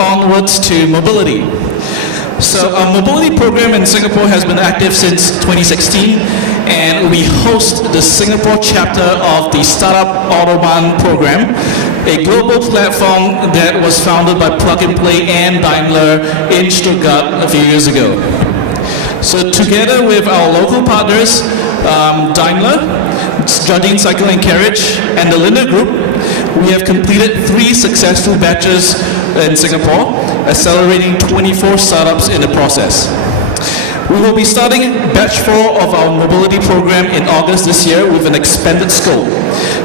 onwards to mobility. So our mobility program in Singapore has been active since 2016, and we host the Singapore chapter of the Startup Autobahn program, a global platform that was founded by Plug and Play and Daimler in Stuttgart a few years ago. So together with our local partners, Daimler, Jardine Cycle and Carriage, and the Lina Group, we have completed 3 successful batches in Singapore, accelerating 24 startups in the process. We will be starting batch 4 of our mobility program in August this year with an expanded scope,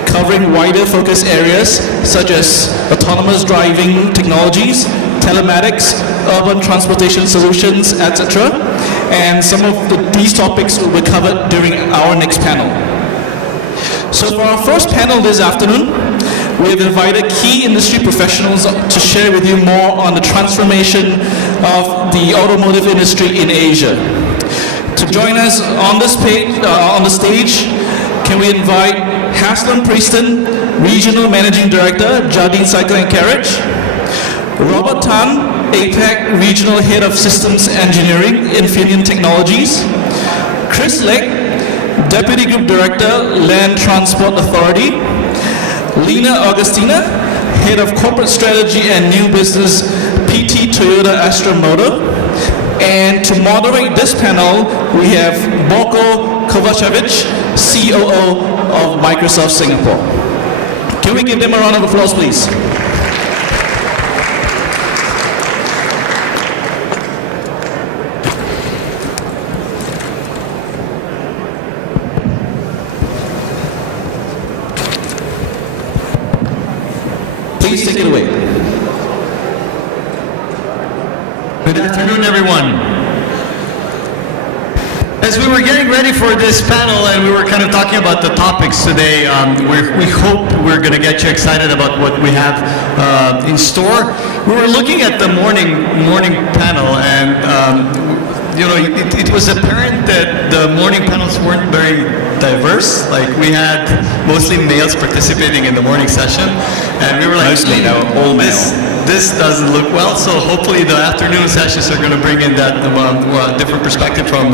covering wider focus areas such as autonomous driving technologies, telematics, urban transportation solutions, etc. And some of these topics will be covered during our next panel. So for our first panel this afternoon, we have invited key industry professionals to share with you more on the transformation of the automotive industry in Asia. To join us on the stage, can we invite Haslam Preeston, Regional Managing Director, Jardine Cycle and Carriage, Robert Tan, APAC Regional Head of Systems Engineering, Infineon Technologies, Chris Leck, Deputy Group Director, Land Transport Authority, Lina Agustina, Head of Corporate Strategy and New Business, PT Toyota Astra Motor. And to moderate this panel, we have Borko Kovacevic, COO of Microsoft Singapore. Can we give them a round of applause, please? Please take it away. Good afternoon, everyone. As we were getting ready for this panel and we were kind of talking about the topics today, we hope we're going to get you excited about what we have in store. We were looking at the morning panel, and it was apparent that the morning panels weren't very diverse. Like, we had mostly males participating in the morning session, and we were like, mostly, no, all male. This doesn't look well, so hopefully the afternoon sessions are going to bring in that different perspective from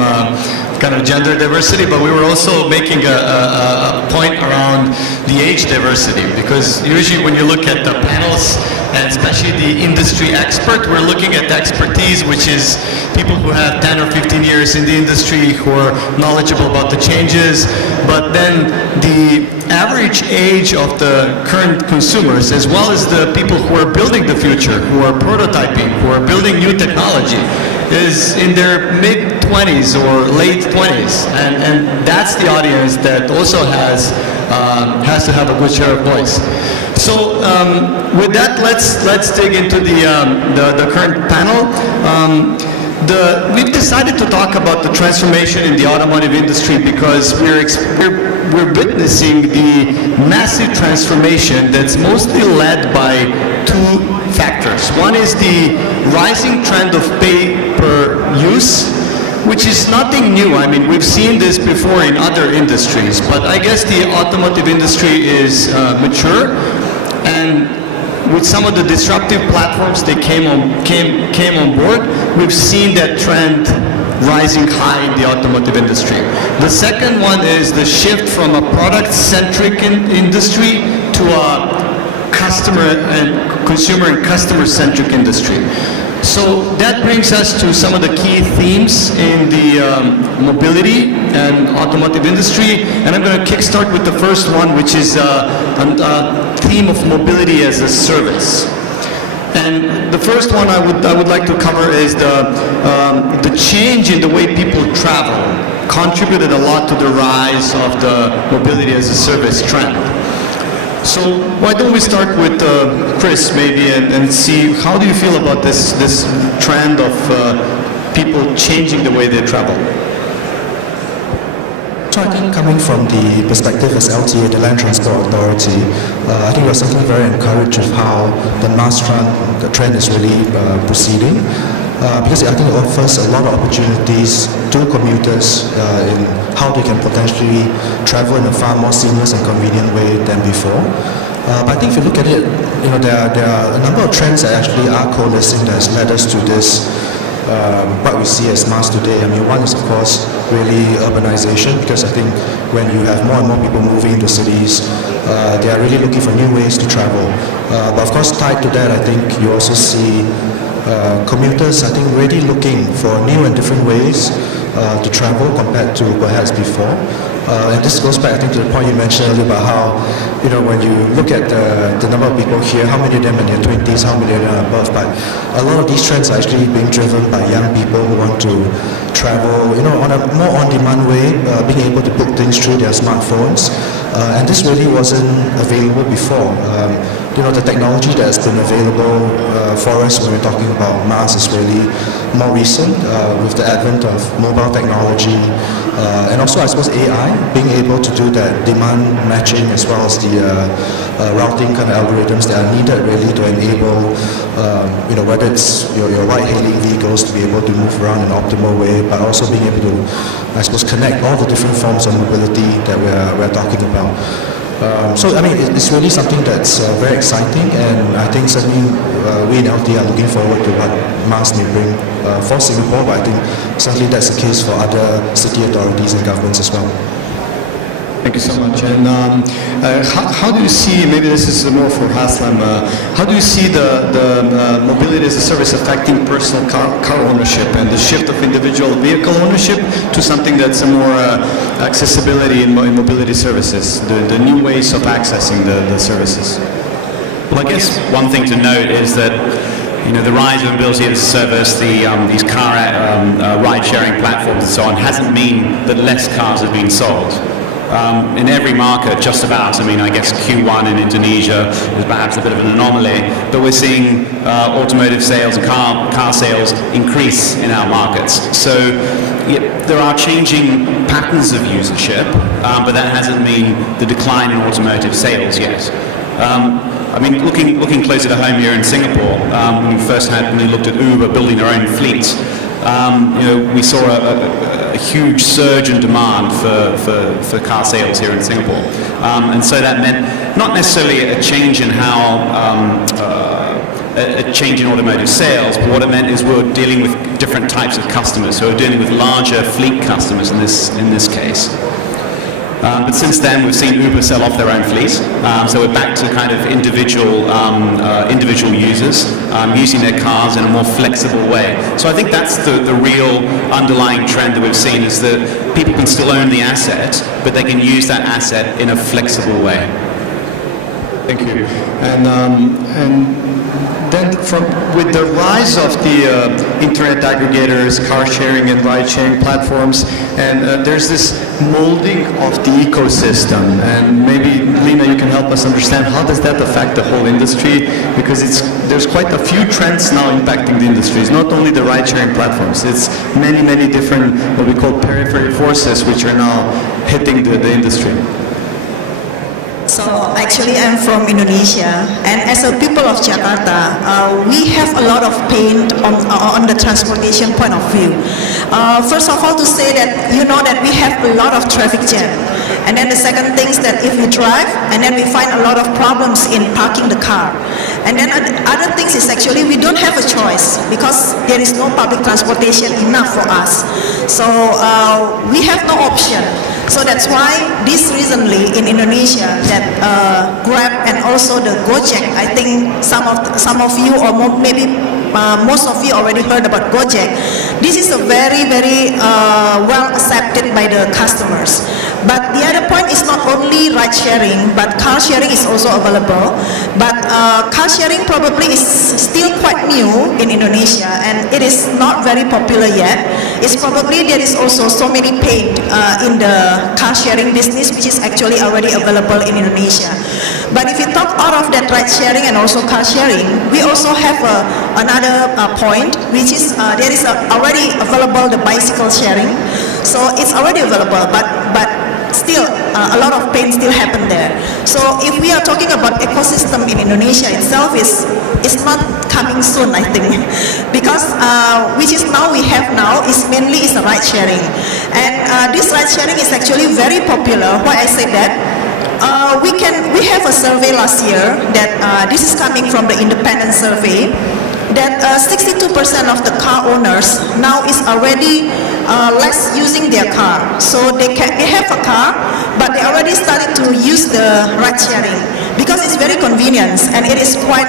kind of gender diversity, but we were also making a point around the age diversity, because usually when you look at the panels, and especially the industry expert, we're looking at expertise, which is people who have 10 or 15 years in the industry, who are knowledgeable about the changes, but then the average age of the current consumers, as well as the people who are building the future, who are prototyping, who are building new technology, is in their mid-20s or late 20s, and that's the audience that also has to have a good share of voice. So with that, let's dig into the current panel. We've decided to talk about the transformation in the automotive industry because we're witnessing the massive transformation that's mostly led by 2 factors. One is the rising trend of pay-per-use, which is nothing new. I mean, we've seen this before in other industries, but I guess the automotive industry is mature, and with some of the disruptive platforms that came on board, we've seen that trend rising high in the automotive industry. The second one is the shift from a product-centric industry to a consumer and customer-centric industry. So that brings us to some of the key themes in the mobility and automotive industry, and I'm going to kickstart with the first one, which is a theme of mobility as a service. And the first one I would like to cover is the change in the way people travel contributed a lot to the rise of the mobility as a service trend. So why don't we start with Chris maybe and see, how do you feel about this trend of people changing the way they travel? So I think coming from the perspective as LTA, the Land Transport Authority, I think we're certainly very encouraged with how the trend is really proceeding. Because I think it offers a lot of opportunities to commuters in how they can potentially travel in a far more seamless and convenient way than before. But I think if you look at it, there are a number of trends that actually are coalescing that has led us to this, what we see as mass today. I mean, one is of course really urbanization, because I think when you have more and more people moving into cities, they are really looking for new ways to travel. But of course, tied to that, I think you also see commuters, I think, really looking for new and different ways to travel compared to perhaps before. And this goes back, I think, to the point you mentioned earlier about how, when you look at the number of people here, how many of them in their 20s, how many of them are above, but a lot of these trends are actually being driven by young people who want to travel, on a more on-demand way, being able to book things through their smartphones. And this really wasn't available before. The technology that has been available for us when we're talking about mass is really more recent, with the advent of mobile technology, and also, I suppose, AI, being able to do that demand matching as well as the routing kind of algorithms that are needed really to enable, whether it's your ride-hailing vehicles to be able to move around in an optimal way, but also being able to, I suppose, connect all the different forms of mobility that we're talking about. So, I mean, it's really something that's very exciting, and I think certainly we in LT are looking forward to what mass may bring for Singapore, but I think certainly that's the case for other city authorities and governments as well. Thank you so much. And how do you see, maybe this is more for Haslam, how do you see the mobility as a service affecting personal car ownership and the shift of individual vehicle ownership to something that's a more accessibility in mobility services, the new ways of accessing the services? Well, I guess one thing to note is that the rise of mobility as a service, these car ride-sharing platforms and so on, hasn't meant that less cars have been sold. In every market, just about, I guess Q1 in Indonesia is perhaps a bit of an anomaly, but we're seeing automotive sales and car sales increase in our markets. So there are changing patterns of usership, but that hasn't meant the decline in automotive sales yet. Looking closer to home here in Singapore, when we looked at Uber building their own fleet, we saw a huge surge in demand for car sales here in Singapore. And so that meant not necessarily a change in a change in automotive sales, but what it meant is we're dealing with different types of customers. So we're dealing with larger fleet customers in this case. But since then, we've seen Uber sell off their own fleet. So we're back to kind of individual users using their cars in a more flexible way. So I think that's the real underlying trend that we've seen, is that people can still own the asset, but they can use that asset in a flexible way. Thank you. And then with the rise of the internet aggregators, car sharing and ride sharing platforms, and there's this molding of the ecosystem, and maybe Lina, you can help us understand how does that affect the whole industry, because there's quite a few trends now impacting the industry. It's not only the ride sharing platforms, it's many different what we call periphery forces which are now hitting the industry. So actually I'm from Indonesia, and as a people of Jakarta, we have a lot of pain on the transportation point of view. First of all, to say that that we have a lot of traffic jam. And then the second thing is that if we drive, and then we find a lot of problems in parking the car. And then other things is actually we don't have a choice because there is no public transportation enough for us. So we have no option. So that's why this recently in Indonesia that Grab and also the Gojek, I think some of you or maybe most of you already heard about Gojek. This is a very well accepted by the customers. But the other point is not only ride sharing, but car sharing is also available. But car sharing probably is still quite new in Indonesia, and it is not very popular yet. It's probably there is also so many pain in the car sharing business, which is actually already available in Indonesia. But if you talk out of that ride sharing and also car sharing, we also have another point, which is there is already available the bicycle sharing. So it's already available, but still a lot of pain still happen there. So if we are talking about ecosystem in Indonesia itself, it's not coming soon, I think, because which is now we have now is mainly is the ride sharing, and this ride sharing is actually very popular. Why I say that? We have a survey last year that this is coming from the independent survey that 62% of the car owners now is already less using their car. So they have a car, but they already started to use the ride sharing because it's very convenient and it is quite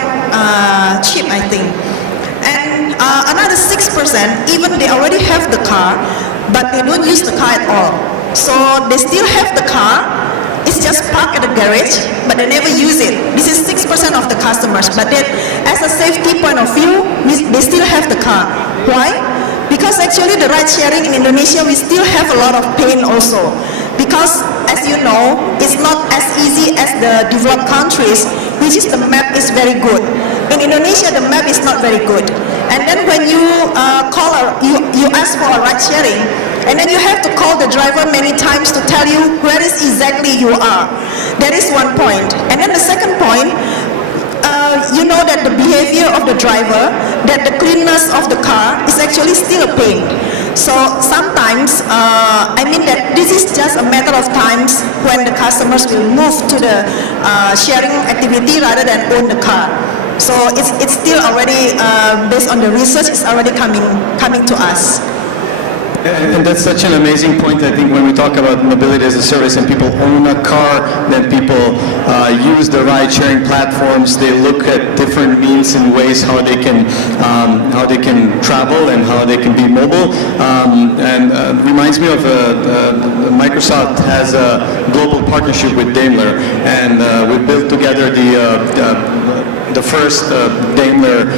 cheap, I think. And another 6%, even they already have the car, but they don't use the car at all. So they still have the car, it's just parked at the garage, but they never use it. This is 6% of the customers, but then as a safety point of view, they still have the car. Why? Because actually the ride sharing in Indonesia, we still have a lot of pain also. Because as you know, it's not as easy as the developed countries, which is the map is very good. In Indonesia, the map is not very good. And then when you you ask for a ride sharing, and then you have to call the driver many times to tell you where is exactly you are. That is one point. And then the second point, you know that the behavior of the driver, that the cleanness of the car is actually still a pain. So sometimes, I mean that this is just a matter of times when the customers will move to the sharing activity rather than own the car. So it's still already, based on the research, it's already coming to us. And that's such an amazing point. I think when we talk about mobility as a service and people own a car, then people use the ride-sharing platforms. They look at different means and ways how they can travel and how they can be mobile. And reminds me of Microsoft has a global partnership with Daimler, and we built together the first Daimler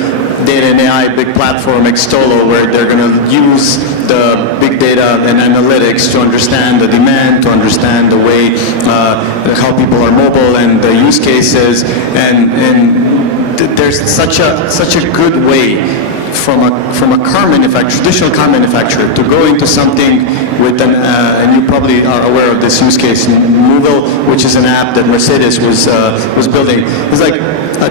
data and AI big platform, Extolo, where they're going to use the big data and analytics to understand the demand, to understand the way how people are mobile and the use cases, and there's such a good way from a car manufacturer, traditional car manufacturer, to go into something with and you probably are aware of this use case, Movil, which is an app that Mercedes was building. It's like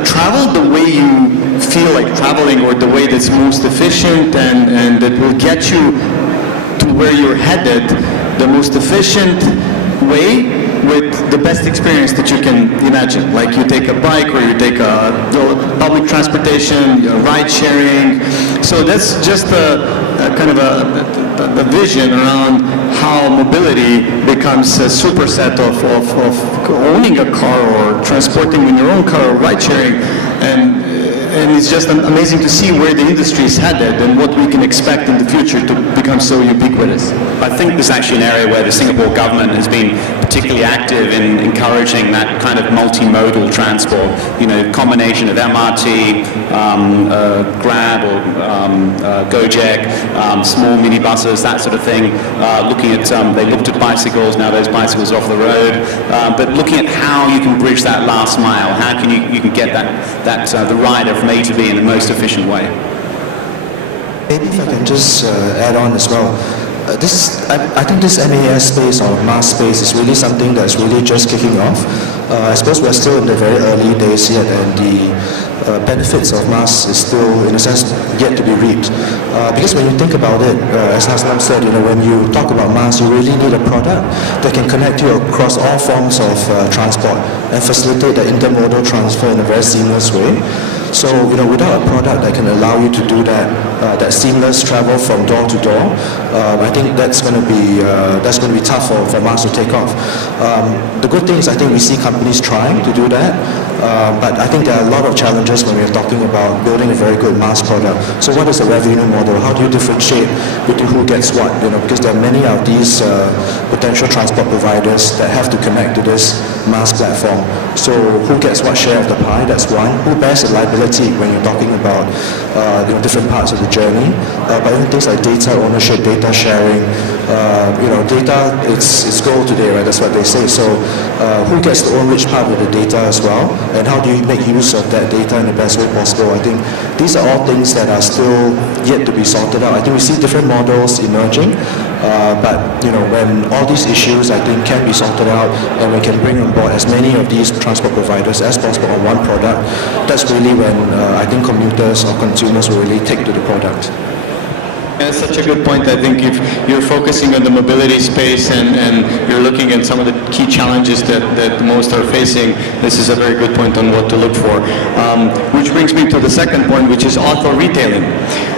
travel the way you feel like traveling, or the way that's most efficient and that will get you to where you're headed, the most efficient way with the best experience that you can imagine. Like you take a bike or you take a public transportation, ride sharing. So that's just a kind of a vision around how mobility becomes a superset of owning a car or transporting in your own car or ride sharing. And it's just amazing to see where the industry is headed and what we can expect in the future to become so ubiquitous. I think there's actually an area where the Singapore government has been particularly active in encouraging that kind of multimodal transport, combination of MRT, Grab or Gojek, small minibuses, that sort of thing. They looked at bicycles, now those bicycles are off the road, but looking at how you can bridge that last mile, how can you can get the rider from A to B in the most efficient way. Maybe if I can just add on as well. I think this MAS space or mass space is really something that's really just kicking off. I suppose we're still in the very early days yet, and the benefits of mass is still, in a sense, yet to be reaped. Because when you think about it, as Haslam said, when you talk about mass, you really need a product that can connect you across all forms of transport and facilitate the intermodal transfer in a very seamless way. So, without a product that can allow you to do that seamless travel from door to door, I think that's going to be tough for mass to take off. The good thing is, I think we see companies trying to do that, but I think there are a lot of challenges when we're talking about building a very good mass product. So, what is the revenue model? How do you differentiate between who gets what? Because there are many of these potential transport providers that have to connect to this mass platform. So, who gets what share of the pie? That's one. Who bears the liability when you're talking about different parts of the journey, but even things like data ownership, data sharing, data it's gold today, right? That's what they say. So who gets to own which part of the data as well, and how do you make use of that data in the best way possible? I think these are all things that are still yet to be sorted out. I think we see different models emerging, but when all these issues I think can be sorted out and we can bring on board as many of these transport providers as possible on one product, that's really when I think commuters or consumers will really take to the product. That's such a good point. I think if you're focusing on the mobility space and you're looking at some of the key challenges that most are facing, this is a very good point on what to look for. Which brings me to the second point, which is auto retailing.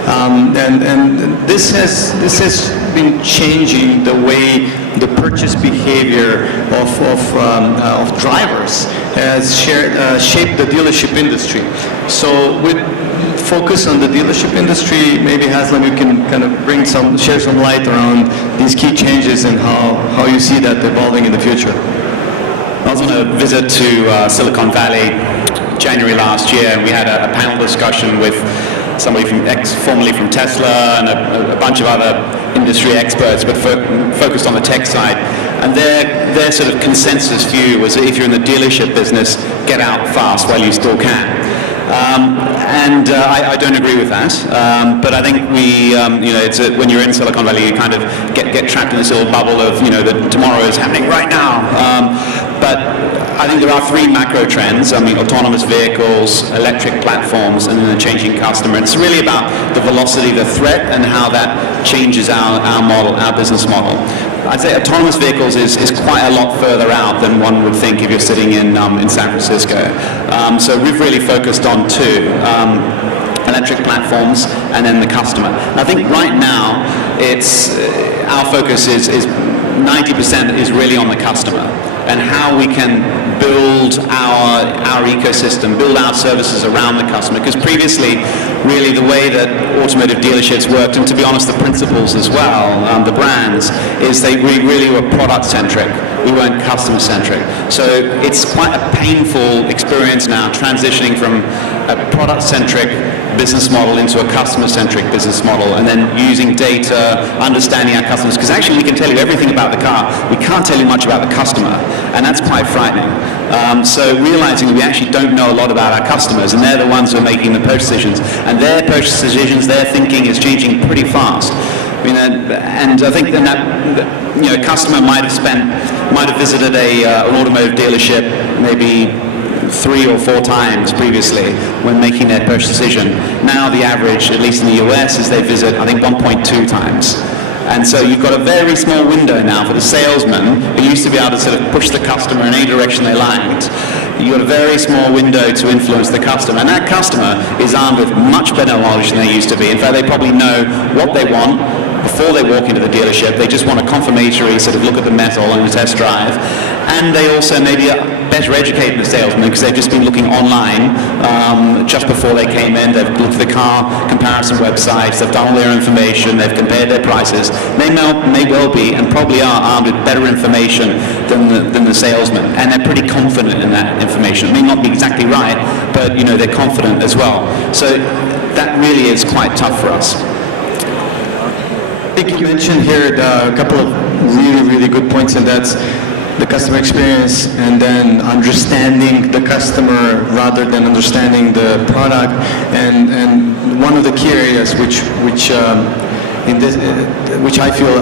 And this has been changing the way the purchase behavior of drivers has shaped the dealership industry. So with focus on the dealership industry, maybe Haslam, you can kind of share some light around these key changes and how you see that evolving in the future. I was on a visit to Silicon Valley January last year, and we had a panel discussion with somebody formerly from Tesla and a bunch of other industry experts, but focused on the tech side. And their sort of consensus view was that if you're in the dealership business, get out fast while you still can. I don't agree with that, but I think when you're in Silicon Valley, you kind of get trapped in this little bubble of, that tomorrow is happening right now. But I think there are three macro trends. I mean, autonomous vehicles, electric platforms, and then the changing customer. It's really about the velocity of the threat and how that changes our model, our business model. I'd say autonomous vehicles is quite a lot further out than one would think if you're sitting in San Francisco. So we've really focused on two, electric platforms and then the customer. I think right now our focus is 90% is really on the customer and how we can build our ecosystem, build our services around the customer. Because previously, really the way that automotive dealerships worked, and to be honest, the principals as well, the brands, is we really were product-centric. We weren't customer-centric. So it's quite a painful experience now transitioning from a product-centric business model into a customer-centric business model, and then using data, understanding our customers, because actually we can tell you everything about the car. We can't tell you much about the customer, and that's quite frightening. So realizing we actually don't know a lot about our customers, and they're the ones who are making the purchase decisions, and their purchase decisions, their thinking is changing pretty fast. And I think that customer might have visited an automotive dealership maybe 3 or 4 times previously when making their purchase decision. Now the average, at least in the US, is they visit, I think, 1.2 times. And so you've got a very small window now for the salesman who used to be able to sort of push the customer in any direction they liked. You've got a very small window to influence the customer, and that customer is armed with much better knowledge than they used to be. In fact, they probably know what they want before they walk into the dealership. They just want a confirmatory sort of look at the metal and a test drive. And they also maybe are better educated than the salesman because they've just been looking online just before they came in. They've looked at the car comparison websites, they've done all their information, they've compared their prices. They may well be and probably are armed with better information than the salesman. And they're pretty confident in that information. It may not be exactly right, but they're confident as well. So that really is quite tough for us. I think you mentioned here a couple of really, really good points, and that's the customer experience and then understanding the customer rather than understanding the product. And one of the key areas which I feel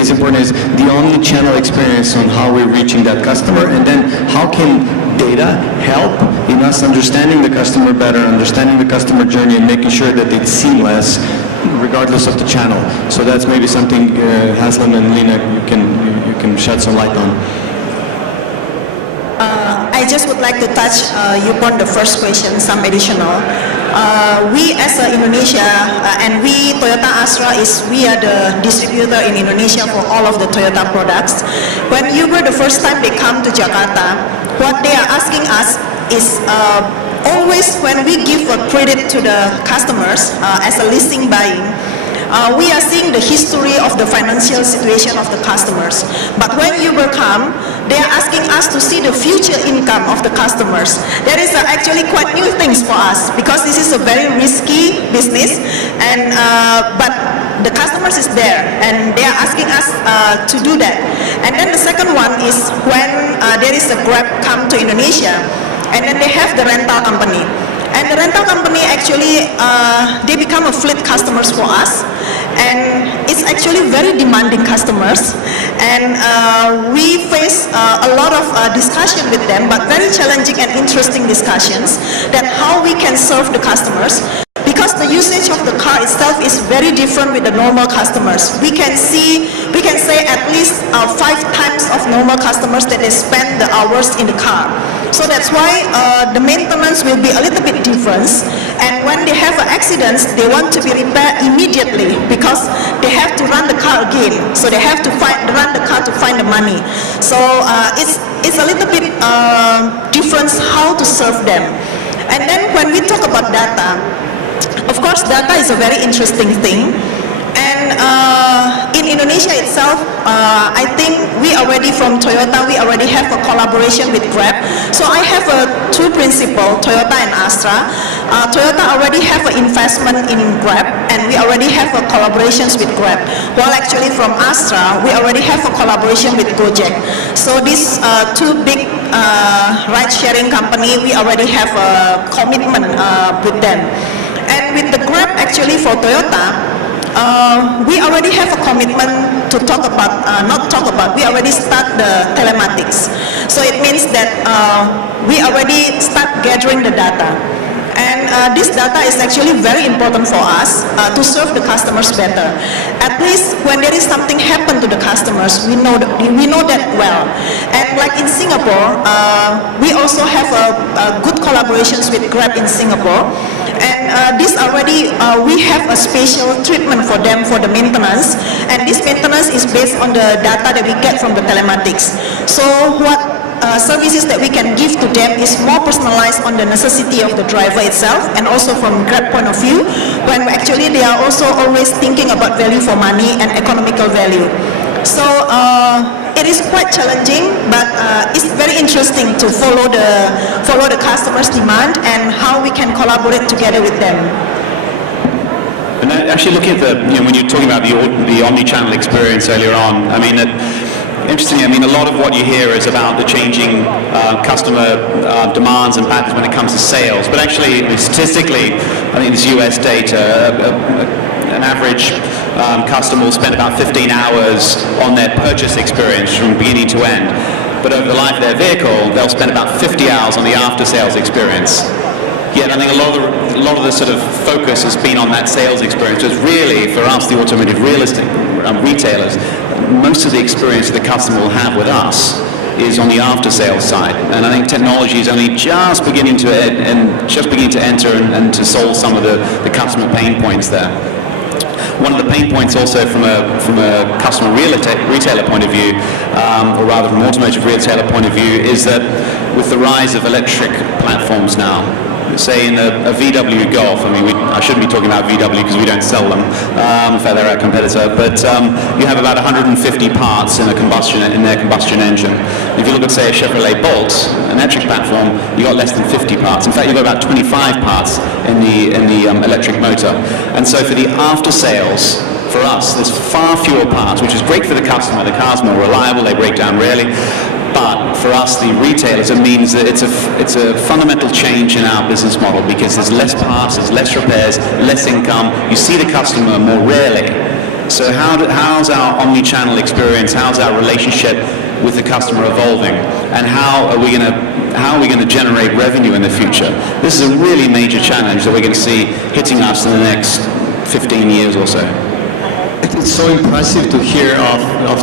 is important is the omni-channel experience on how we're reaching that customer, and then how can data help in us understanding the customer better, understanding the customer journey, and making sure that it's seamless regardless of the channel. So that's maybe something Haslam and Lina, you can shed some light on. I just would like to touch upon the first question, some additional. We as Indonesia and we Toyota Astra we are the distributor in Indonesia for all of the Toyota products. When you were the first time they come to Jakarta, what they are asking us is always when we give a credit to the customers as a leasing buying, we are seeing the history of the financial situation of the customers. But when you will come, they are asking us to see the future income of the customers. That is actually quite new things for us because this is a very risky business, and but the customers is there and they are asking us to do that. And then the second one is when there is a Grab come to Indonesia, and then they have the rental company. And the rental company actually, they become a fleet customers for us. And it's actually very demanding customers. And we face a lot of discussion with them, but very challenging and interesting discussions that how we can serve the customers. Because the usage of the car itself is very different with the normal customers. We can say at least 5 times of normal customers that they spend the hours in the car. So that's why the maintenance will be a little bit different. And when they have accidents, they want to be repaired immediately because they have to run the car again. So they have to run the car to find the money. So it's a little bit different how to serve them. And then when we talk about data, of course, data is a very interesting thing. And in Indonesia itself, I think we already from Toyota, we already have a collaboration with Grab. So I have two principles, Toyota and Astra. Toyota already have an investment in Grab, and we already have a collaborations with Grab. While actually from Astra, we already have a collaboration with Gojek. So these two big ride-sharing company, we already have a commitment with them. And with the Grab, actually for Toyota, we already have a commitment to we already start the telematics. So it means that we already start gathering the data. And this data is actually very important for us to serve the customers better. At least when there is something happen to the customers, we know that well. And like in Singapore, we also have a good collaborations with Grab in Singapore. And this already, we have a special treatment for them for the maintenance. And this maintenance is based on the data that we get from the telematics. So what services that we can give to them is more personalized on the necessity of the driver itself, and also from Grab point of view, when actually they are also always thinking about value for money and economical value. So it is quite challenging, but it's very interesting to follow the customer's demand and how we can collaborate together with them. And actually looking at when you're talking about the omni-channel experience earlier on, I mean, interestingly, I mean, a lot of what you hear is about the changing customer demands and patterns when it comes to sales. But actually, statistically, I think this US data, an average customer will spend about 15 hours on their purchase experience from beginning to end. But over the life of their vehicle, they'll spend about 50 hours on the after-sales experience. Yet I think a lot of the sort of focus has been on that sales experience. Because really, for us, the automotive real estate retailers, most of the experience the customer will have with us is on the after-sales side. And I think technology is only just beginning to enter and to solve some of the customer pain points there. One of the pain points also from a customer retailer point of view, or rather from an automotive retailer point of view, is that with the rise of electric platforms now, say in a VW Golf, I mean, I shouldn't be talking about VW because we don't sell them, in fact they're our competitor, but you have about 150 parts in their combustion engine. If you look at, say, a Chevrolet Bolt, an electric platform, you got less than 50 parts. In fact, you've got about 25 parts in the electric motor. And so for the after sales, for us, there's far fewer parts, which is great for the customer. The car's more reliable, they break down rarely. But for us, the retailers, it means that it's a fundamental change in our business model because there's less parts, there's less repairs, less income. You see the customer more rarely. So how's our omni-channel experience? How's our relationship with the customer evolving? And how are we going to generate revenue in the future? This is a really major challenge that we're going to see hitting us in the next 15 years or so. It's so impressive to hear of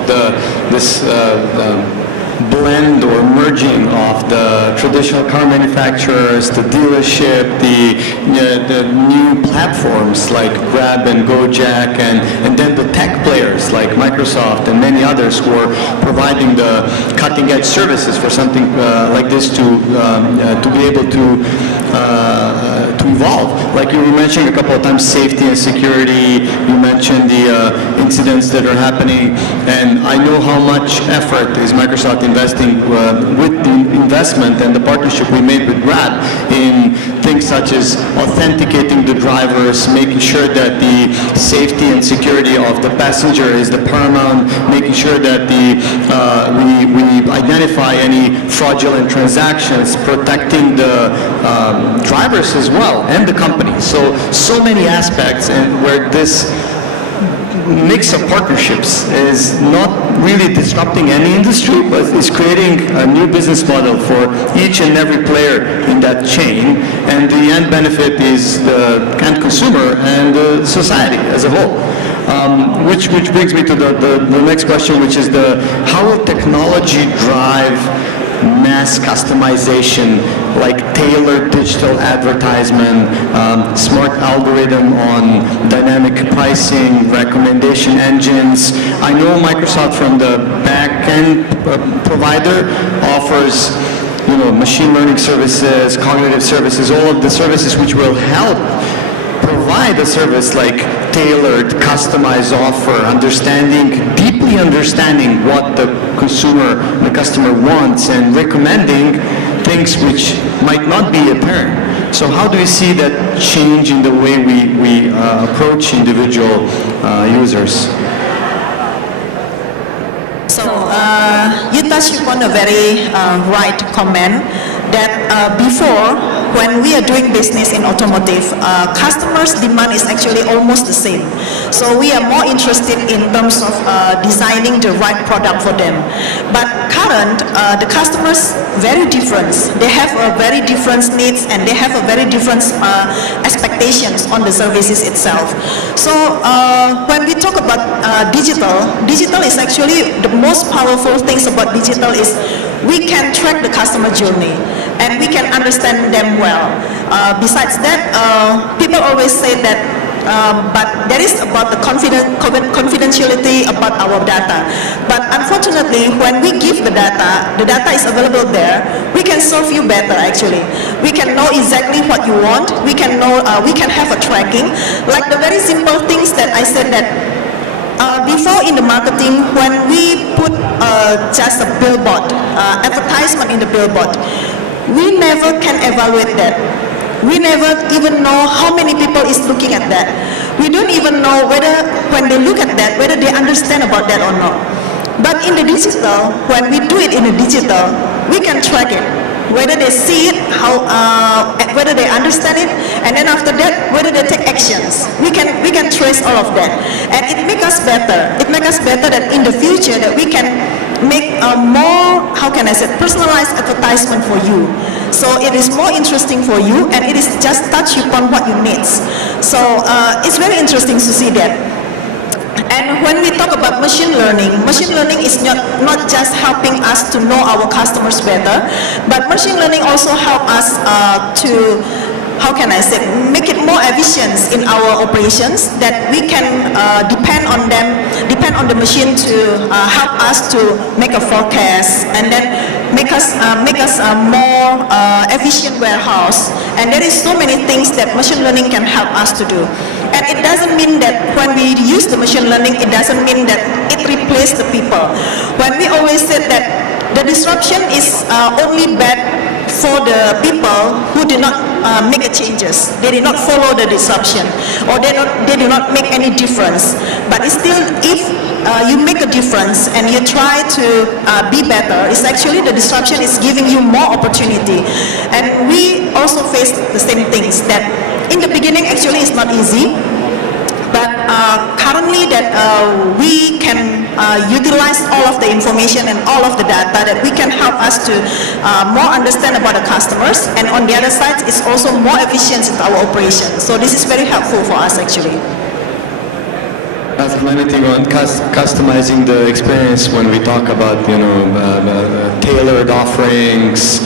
this blend or merging of the traditional car manufacturers, the dealership, the new platforms like Grab and Gojek, and then the tech players like Microsoft and many others who are providing the cutting-edge services for something like this to be able to evolve. Like you were mentioning a couple of times, safety and security. You mentioned the incidents that are happening, and I know how much effort is Microsoft investing with the investment and the partnership we made with Grab in things such as authenticating the drivers, making sure that the safety and security of the passenger is the paramount, making sure that we identify any fraudulent transactions, protecting the drivers as well and the company. So many aspects, and where this mix of partnerships is not really disrupting any industry, but is creating a new business model for each and every player in that chain, and the end benefit is the end consumer and the society as a whole. Which brings me to the next question, which is how will technology drive mass customization, like tailored digital advertisement, smart algorithm on dynamic pricing, recommendation engines. I know Microsoft from the back-end provider offers machine learning services, cognitive services, all of the services which will help provide a service like tailored, customized offer, deeply understanding what the customer wants and recommending things which might not be apparent. So how do you see that change in the way we approach individual users? So you touched upon a very right comment that before, when we are doing business in automotive, customers' demand is actually almost the same. So we are more interested in terms of designing the right product for them. But current, the customers very different. They have a very different needs and they have a very different expectations on the services itself. So when we talk about digital is actually the most powerful things about digital is we can track the customer journey and we can understand them well. Besides that, people always say that but there is about the confidentiality about our data. But unfortunately, when we give the data is available there, we can serve you better actually. We can know exactly what you want. We can know, we can have a tracking. Like the very simple things that I said that before in the marketing, when we put just a billboard, advertisement in the billboard, we never can evaluate that. We never even know how many people is looking at that. We don't even know whether, when they look at that, whether they understand about that or not. But in the digital, when we do it in the digital, we can track it. Whether they see it, whether they understand it, and then after that, whether they take actions. We can trace all of that. And it makes us better. It makes us better that in the future that we can make a more, personalized advertisement for you. So it is more interesting for you and it is just touch upon what you need. So it's very interesting to see that. And when we talk about machine learning is not just helping us to know our customers better, but machine learning also help us to, make it more efficient in our operations, that we can depend on the machine to help us to make a forecast and then make us a more efficient warehouse. And there is so many things that machine learning can help us to do. And it doesn't mean that when we use the machine learning, it doesn't mean that it replaces the people. When we always said that the disruption is only bad for the people who did not make changes. They did not follow the disruption, or they do not make any difference. But it's still, if you make a difference and you try to be better, it's actually the disruption is giving you more opportunity. And we also face the same things, that in the beginning actually it's not easy. But currently that we can utilize all of the information and all of the data, that we can help us to more understand about the customers, and on the other side it's also more efficient in our operation. So this is very helpful for us actually. Ask anything on customizing the experience when we talk about tailored offerings,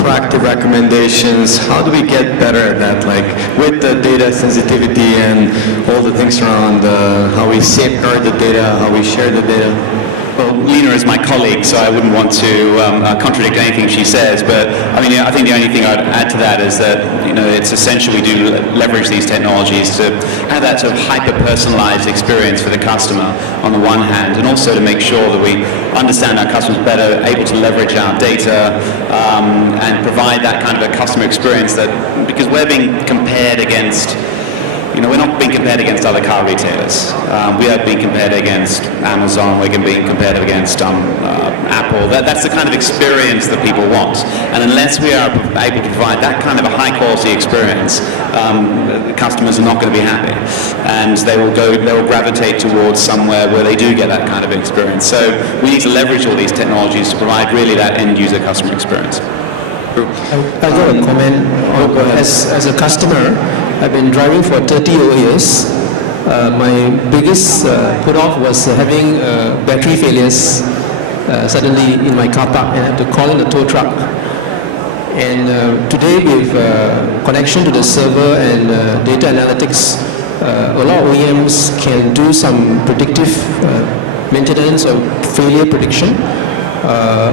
proactive recommendations. How do we get better at that, like with the data sensitivity and all the things around how we safeguard the data, how we share the data? Well, Lina is my colleague, so I wouldn't want to contradict anything she says, but I mean, I think the only thing I'd add to that is that, it's essential we do leverage these technologies to have that sort of hyper-personalized experience for the customer on the one hand, and also to make sure that we understand our customers better, able to leverage our data, and provide that kind of a customer experience, that because we're being compared against we're not being compared against other car retailers. We are being compared against Amazon, we're being compared against Apple. That's the kind of experience that people want. And unless we are able to provide that kind of a high quality experience, customers are not going to be happy. And they will gravitate towards somewhere where they do get that kind of experience. So we need to leverage all these technologies to provide really that end user customer experience. I got a comment. As a customer, I've been driving for 30 years. My biggest put-off was having battery failures suddenly in my car park, and I had to call in the tow truck. And today, with connection to the server and data analytics, a lot of OEMs can do some predictive maintenance or failure prediction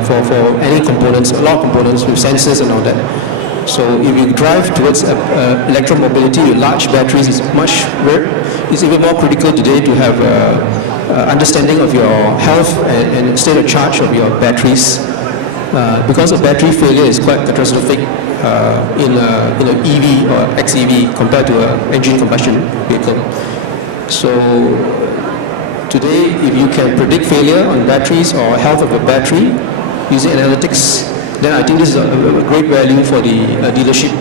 for any components, a lot of components with sensors and all that. So if you drive towards electromobility with large batteries, it's even more critical today to have understanding of your health and state of charge of your batteries, because a battery failure is quite catastrophic in an EV or XEV compared to an engine combustion vehicle. So today, if you can predict failure on batteries or health of a battery using analytics, then I think this is a great value for the dealership.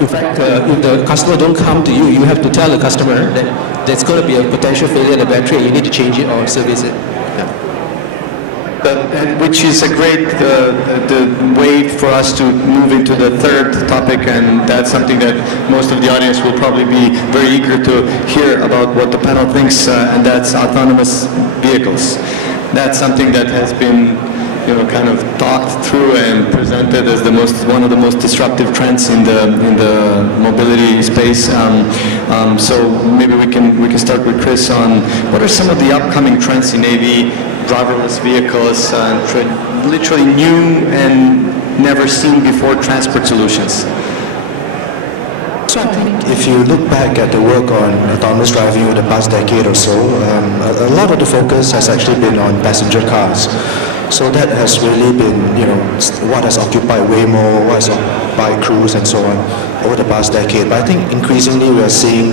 In fact, if the customer don't come to you, you have to tell the customer that there's going to be a potential failure in the battery and you need to change it or service it. Which is a great the way for us to move into the third topic, and that's something that most of the audience will probably be very eager to hear about what the panel thinks, and that's autonomous vehicles. That's something that has been kind of talked through and presented as one of the most disruptive trends in the mobility space. So maybe we can start with Chris on what are some of the upcoming trends in AV, driverless vehicles, literally new and never seen before transport solutions. So I think if you look back at the work on autonomous driving over the past decade or so, a lot of the focus has actually been on passenger cars. So that has really been, what has occupied way more, what has occupied Cruise and so on over the past decade. But I think increasingly we are seeing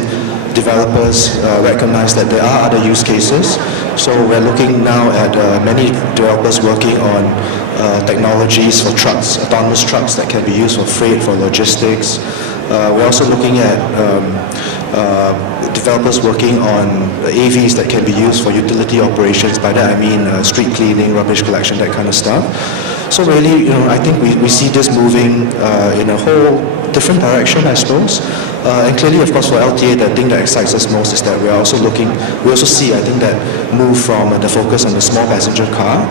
developers recognize that there are other use cases. So we're looking now at many developers working on technologies for trucks, autonomous trucks that can be used for freight, for logistics. We're also looking at developers working on AVs that can be used for utility operations. By that I mean street cleaning, rubbish collection, that kind of stuff. So really, I think we see this moving in a whole different direction, I suppose. And clearly, of course, for LTA, the thing that excites us most is that we also see, I think, that move from the focus on the small passenger car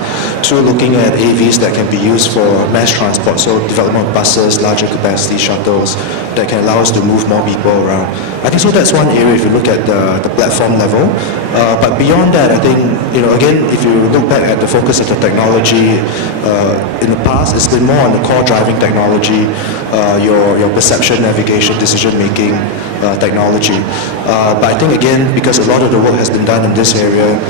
to looking at AVs that can be used for mass transport, so development of buses, larger capacity shuttles that can allow us to move more people around. I think so that's one area if you look at the platform level. But beyond that, I think, again, if you look back at the focus of the technology in the past, it's been more on the core driving technology, your perception, navigation, decision-making technology. But I think, again, because a lot of the work has been done in this area,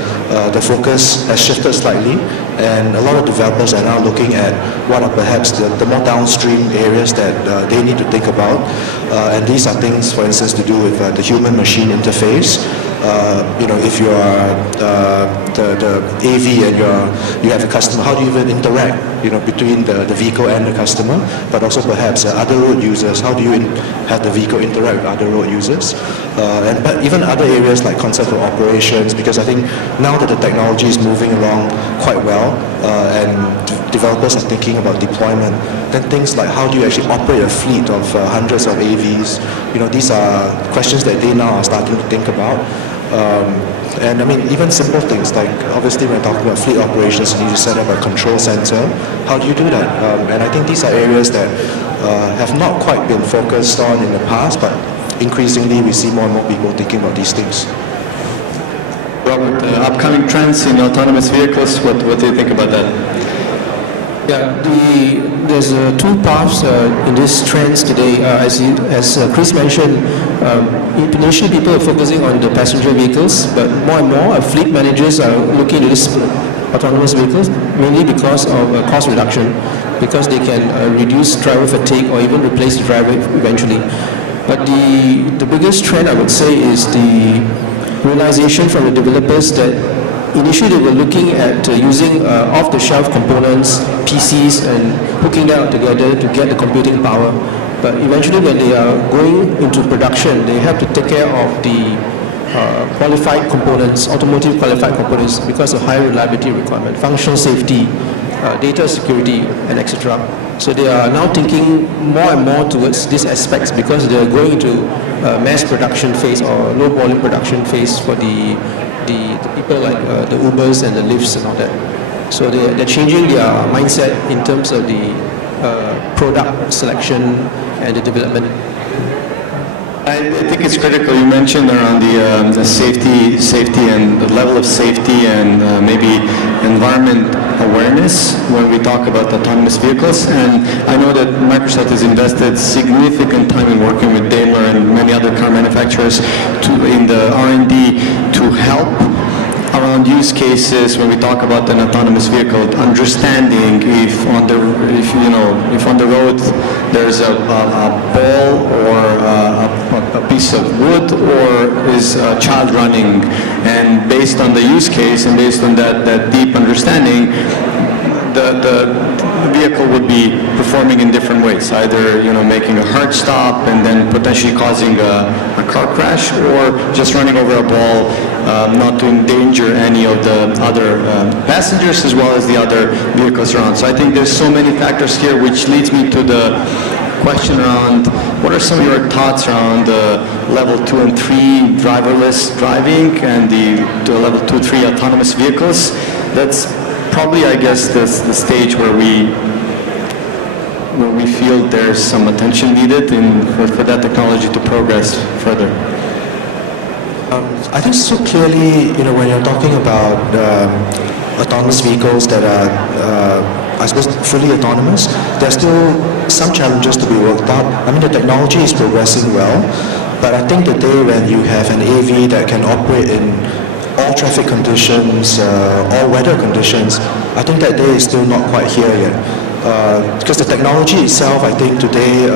the focus has shifted slightly, and a lot of developers are now looking at what are perhaps the more downstream areas that they need to think about. And these are things, for instance, to do with the human-machine interface. If you are the AV and you have a customer, how do you even interact, between the vehicle and the customer, but also perhaps other road users, how do you have the vehicle interact with other road users? But even other areas like concept of operations, because I think now that the technology is moving along quite well, and developers are thinking about deployment, then things like how do you actually operate a fleet of hundreds of AVs, these are questions that they now are starting to think about. And I mean, even simple things like, obviously when talking about fleet operations, you need to set up a control center. How do you do that? And I think these are areas that have not quite been focused on in the past, but increasingly we see more and more people thinking about these things. Robert, upcoming trends in autonomous vehicles, what do you think about that? Yeah, there's two paths in these trends today. As Chris mentioned, initially people are focusing on the passenger vehicles, but more and more fleet managers are looking at these autonomous vehicles mainly because of cost reduction, because they can reduce driver fatigue or even replace the driver eventually. But the biggest trend, I would say, is the realization from the developers that initially they were looking at using off-the-shelf components, PCs, and hooking them together to get the computing power. But eventually when they are going into production, they have to take care of the qualified components, automotive qualified components, because of high reliability requirement, functional safety, data security, and etc. So they are now thinking more and more towards these aspects because they are going into mass production phase or low volume production phase for the people like the Ubers and the Lyfts and all that. So they're changing their mindset in terms of the product selection and the development. I think it's critical. You mentioned around the safety and the level of safety and maybe environment awareness when we talk about autonomous vehicles. And I know that Microsoft has invested significant time in working with Daimler and many other car manufacturers in the R&D to help around use cases when we talk about an autonomous vehicle, understanding if on the road there's a ball or a piece of wood or is a child running, and based on the use case and based on that deep understanding, the vehicle would be performing in different ways, either making a hard stop and then potentially causing a car crash, or just running over a ball, not to endanger any of the other passengers as well as the other vehicles around. So I think there's so many factors here, which leads me to the question around what are some of your thoughts around level 2 and 3 driverless driving and the level 2, 3 autonomous vehicles. That's probably, I guess, the stage where we feel there's some attention needed for that technology to progress further. I think so clearly, when you're talking about autonomous vehicles that are, I suppose, fully autonomous, there's still some challenges to be worked out. I mean, the technology is progressing well, but I think the day when you have an AV that can operate in all traffic conditions, all weather conditions, I think that day is still not quite here yet. Because the technology itself, I think today,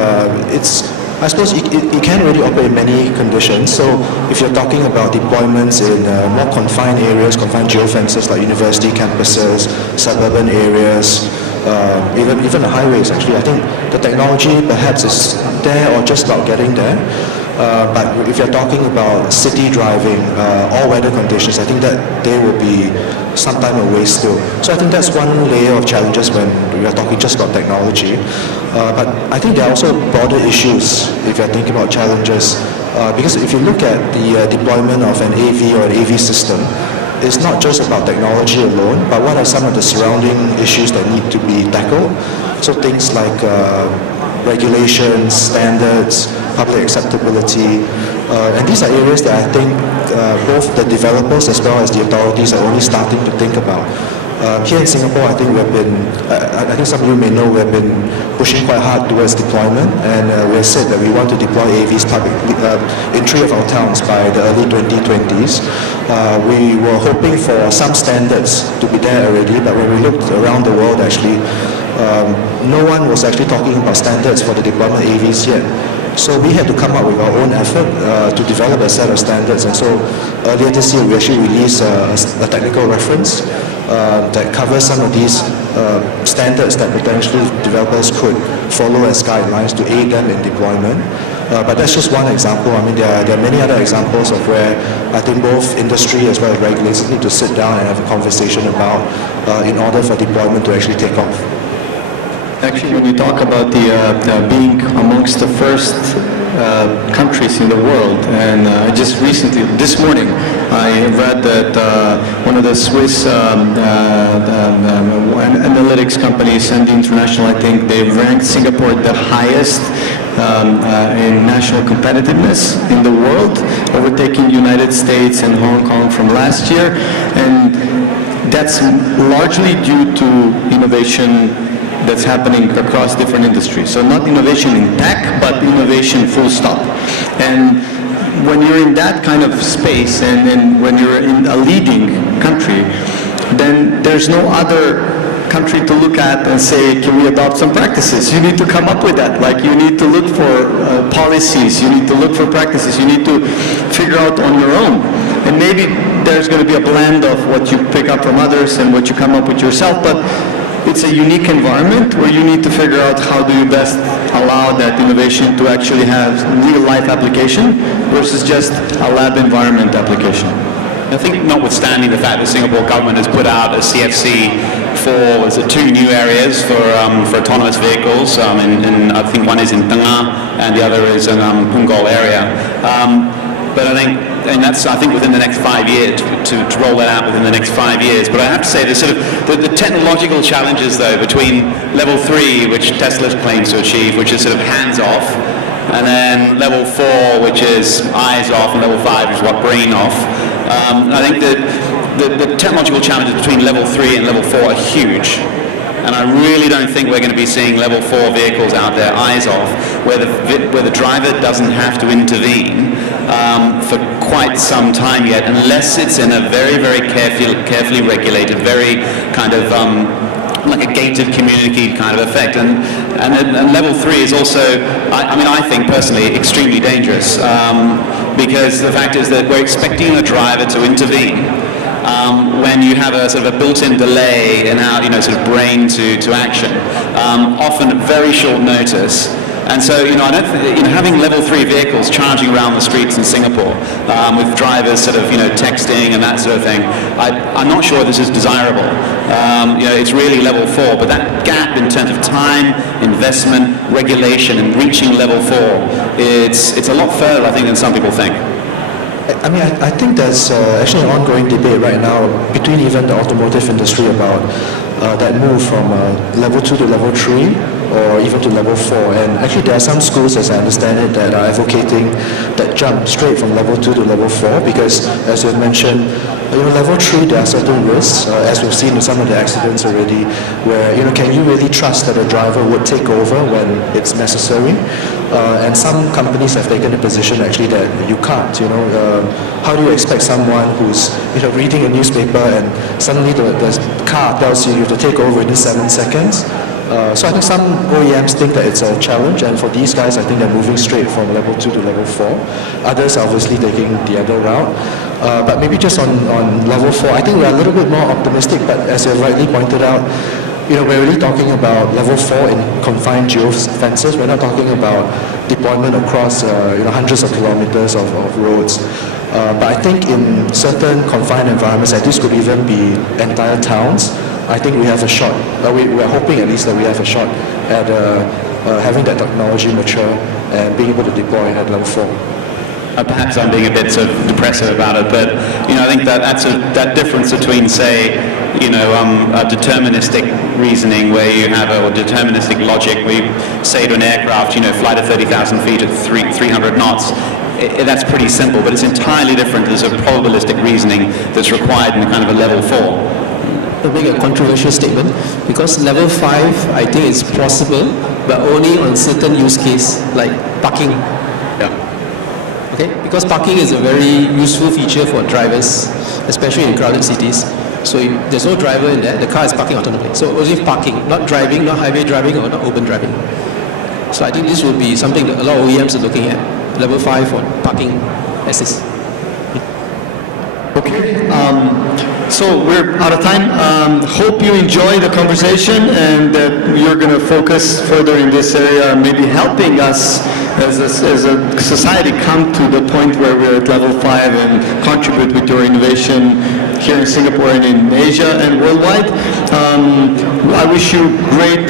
I suppose it can really operate in many conditions. So if you're talking about deployments in more confined areas, confined geofences like university campuses, suburban areas, even the highways actually, I think the technology perhaps is there or just about getting there. But if you're talking about city driving, all weather conditions, I think that they will be some time away still. So I think that's one layer of challenges when we are talking just about technology. But I think there are also broader issues if you're thinking about challenges. Because if you look at the deployment of an AV or an AV system, it's not just about technology alone, but what are some of the surrounding issues that need to be tackled? So things like regulations, standards, public acceptability, and these are areas that I think both the developers as well as the authorities are only starting to think about. Here in Singapore, I think I think some of you may know we've been pushing quite hard towards deployment, and we have said that we want to deploy AVs publicly in 3 of our towns by the early 2020s. We were hoping for some standards to be there already, but when we looked around the world, actually, no one was actually talking about standards for the deployment AVs yet. So we had to come up with our own effort to develop a set of standards. And so earlier this year, we actually released a technical reference that covers some of these standards that potentially developers could follow as guidelines to aid them in deployment. But that's just one example. I mean, there are many other examples of where I think both industry as well as regulators need to sit down and have a conversation about in order for deployment to actually take off. Actually, when you talk about the being amongst the first countries in the world, and just recently, this morning, I read that one of the Swiss analytics companies, and International, I think, they've ranked Singapore the highest in national competitiveness in the world, overtaking United States and Hong Kong from last year, and that's largely due to innovation that's happening across different industries. So not innovation in tech, but innovation full stop. And when you're in that kind of space and when you're in a leading country, then there's no other country to look at and say, can we adopt some practices? You need to come up with that. Like, you need to look for policies, you need to look for practices, you need to figure out on your own. And maybe there's going to be a blend of what you pick up from others and what you come up with yourself, but it's a unique environment where you need to figure out how do you best allow that innovation to actually have real-life application versus just a lab environment application. I think notwithstanding the fact that Singapore government has put out a CFC for, was it 2 new areas for autonomous vehicles, in I think one is in Tengah and the other is in Punggol area. But I think, and that's I think within the next 5 years, to roll that out within the next 5 years. But I have to say there's sort of the technological challenges though between level 3, which Tesla claims to achieve, which is sort of hands off, and then level 4, which is eyes off, and level 5, which is what, brain off. I think that the technological challenges between level 3 and level 4 are huge. And I really don't think we're going to be seeing level 4 vehicles out there, eyes off, where the driver doesn't have to intervene for quite some time yet, unless it's in a very, very carefully regulated, very kind of like a gated community kind of effect. And level 3 is also, I mean, I think personally, extremely dangerous, because the fact is that we're expecting the driver to intervene when you have a sort of a built-in delay in our, sort of brain to action, often at very short notice. And so, I don't think, having level 3 vehicles charging around the streets in Singapore with drivers sort of, texting and that sort of thing, I'm not sure this is desirable. It's really level 4, but that gap in terms of time, investment, regulation, and reaching level 4, it's a lot further, I think, than some people think. I mean, I think there's actually an ongoing debate right now between even the automotive industry about that move from level 2 to level 3 or even to level 4. And actually there are some schools, as I understand it, that are advocating that jump straight from level 2 to level 4 because, as you've mentioned, level 3 there are certain risks, as we've seen in some of the accidents already, where, can you really trust that a driver would take over when it's necessary? And some companies have taken a position actually that you can't, how do you expect someone who's, reading a newspaper and suddenly the car tells you have to take over in 7 seconds? So I think some OEMs think that it's a challenge, and for these guys, I think they're moving straight from level 2 to level 4. Others are obviously taking the other route. But maybe just on level 4, I think we're a little bit more optimistic, but as you rightly pointed out, we're really talking about level 4 in confined geofences. We're not talking about deployment across hundreds of kilometers of roads. But I think in certain confined environments, and this could even be entire towns, I think we have a shot. We're hoping at least that we have a shot at having that technology mature and being able to deploy at level 4. Perhaps I'm being a bit sort of depressive about it, but I think that difference between, say, a deterministic reasoning where you have a deterministic logic where you say to an aircraft, fly to 30,000 feet at 300 knots. That's pretty simple, but it's entirely different. There's a probabilistic reasoning that's required in kind of a level 4. To make a controversial statement, because level 5, I think it's possible, but only on certain use case, like parking. Yeah. Okay, because parking is a very useful feature for drivers, especially in crowded cities. So if there's no driver in there, the car is parking autonomously. So only parking, not driving, not highway driving, or not urban driving. So I think this will be something that a lot of OEMs are looking at. Level 5 for parking assist. Okay, so we're out of time. Hope you enjoy the conversation and that you're going to focus further in this area, maybe helping us as a society come to the point where we're at level 5 and contribute with your innovation here in Singapore and in Asia and worldwide. I wish you great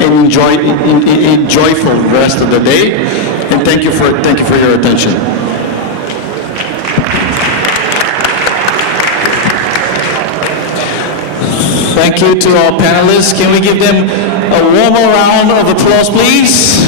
and joyful rest of the day, and thank you for your attention. Thank you to our panelists. Can we give them a warmer round of applause, please?